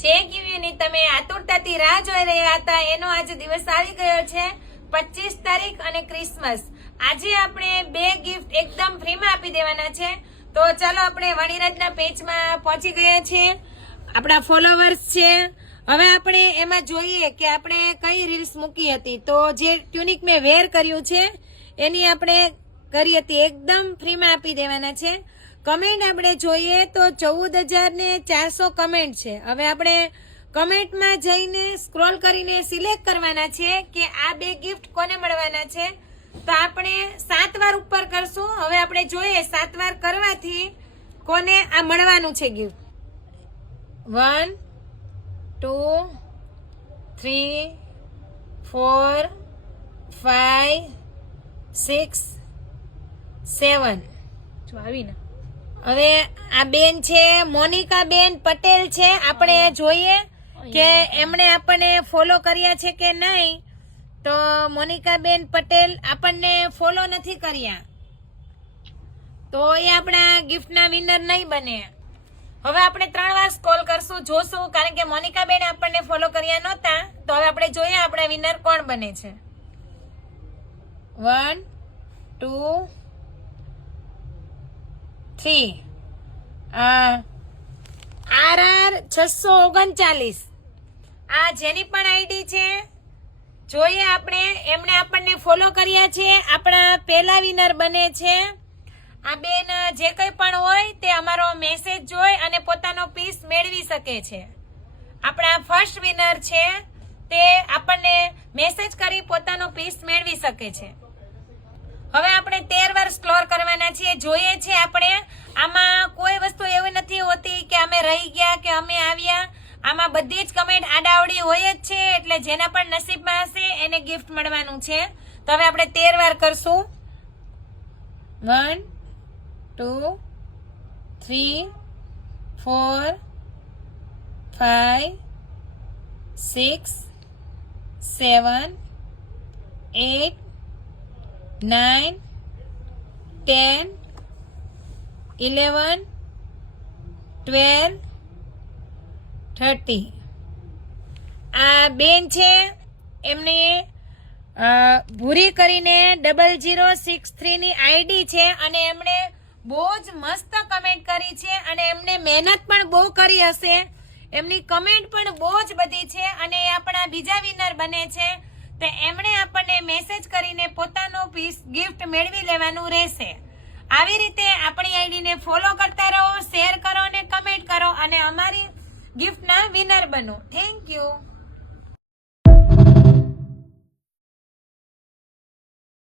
જે ગિફ્ટની તમે આતુરતાથી રાહ જોઈ રહ્યા હતા એનો આજે દિવસ આવી ગયો છે 25 તારીખ અને ક્રિસમસ. આજે આપણે 2 ગિફ્ટ એકદમ ફ્રીમાં આપી દેવાના છે. તો ચાલો આપણે વણીરાજના પેજમાં પહોંચી ગયા છીએ. આપણા ફોલોવર્સ છે. હવે આપણે એમાં જોઈએ કે આપણે કઈ રીલ્સ મૂકી હતી. તો જે ટ્યુનિક મેં વેર કર્યું છે એની આપણે કરી હતી, એકદમ ફ્રીમાં આપી દેવાના છે. કમેન્ટ આપણે જોઈએ તો 14,400 કમેન્ટ છે. હવે આપણે કમેન્ટમાં જઈને સ્ક્રોલ કરીને સિલેક્ટ કરવાના છે કે આ 2 ગિફ્ટ કોને મળવાના છે. તો આપણે 7 વાર ઉપર કરશું. હવે આપણે જોઈએ 7 વાર કરવાથી કોને આ મળવાનું છે ગિફ્ટ. 1 2 3 4 5 6 7 જો આવીને. હવે આ બેન છે મોનિકા બેન પટેલ છે. આપણે જોઈએ કે એમણે આપણને ફોલો કર્યા છે કે નહીં. તો મોનિકા બેન પટેલ આપણને ફોલો નથી કર્યા તો એ આપણા ગિફ્ટના વિનર નહીં બને. હવે આપણે 3 વાર સ્ક્રોલ કરશું, જોશું, કારણ કે મોનિકા બેન આપણને ફોલો કર્યા નહોતા. તો હવે આપણે જોઈએ આપણા વિનર કોણ બને છે. 1 2 3 RR 639 આ જેની પણ આઈડી છે. જોઈએ આપણે, એમણે આપણને ફોલો કર્યા છે, આપણા પહેલા વિનર બને છે. આ બેન જે કંઈ પણ હોય તે અમારો મેસેજ જોઈ અને પોતાનો પીસ મેળવી શકે છે. આપણા ફર્સ્ટ વિનર છે તે આપણને મેસેજ કરી પોતાનો પીસ મેળવી શકે છે. હવે આપણે 13 વાર સ્ક્રોલ કરવાના છીએ. જોઈએ છે આપણે આમાં કોઈ વસ્તુ એવી નથી હોતી કે અમે રહી ગયા કે અમે આવ્યા. આમાં બધી જ કમેન્ટ આડાવડી હોય જ છે. એટલે જેના પણ નસીબમાં હશે એને ગિફ્ટ મળવાનું છે. તો હવે આપણે 13 વાર કરશું. 1 2 3 4 5 6 7 8 9 10 11 12 30 આ બેન છે એમને ભૂરી કરીને 0063 ની આઈડી છે અને એમણે બહુ જ મસ્ત કમેન્ટ કરી છે અને એમને મહેનત પણ બહુ કરી હશે. એમની કમેન્ટ પણ બહુ જ બધી છે અને એ આપણા બીજા વિનર બને છે. તો એમણે આપણને મેસેજ કરીને પોતાનો પીસ ગિફ્ટ મેળવી લેવાનું રહેશે. આવી રીતે આપણી આઈડીને ફોલો કરતા રહો, શેર કરો અને કમેન્ટ કરો અને અમારી ગિફ્ટના વિનર બનો. Thank you.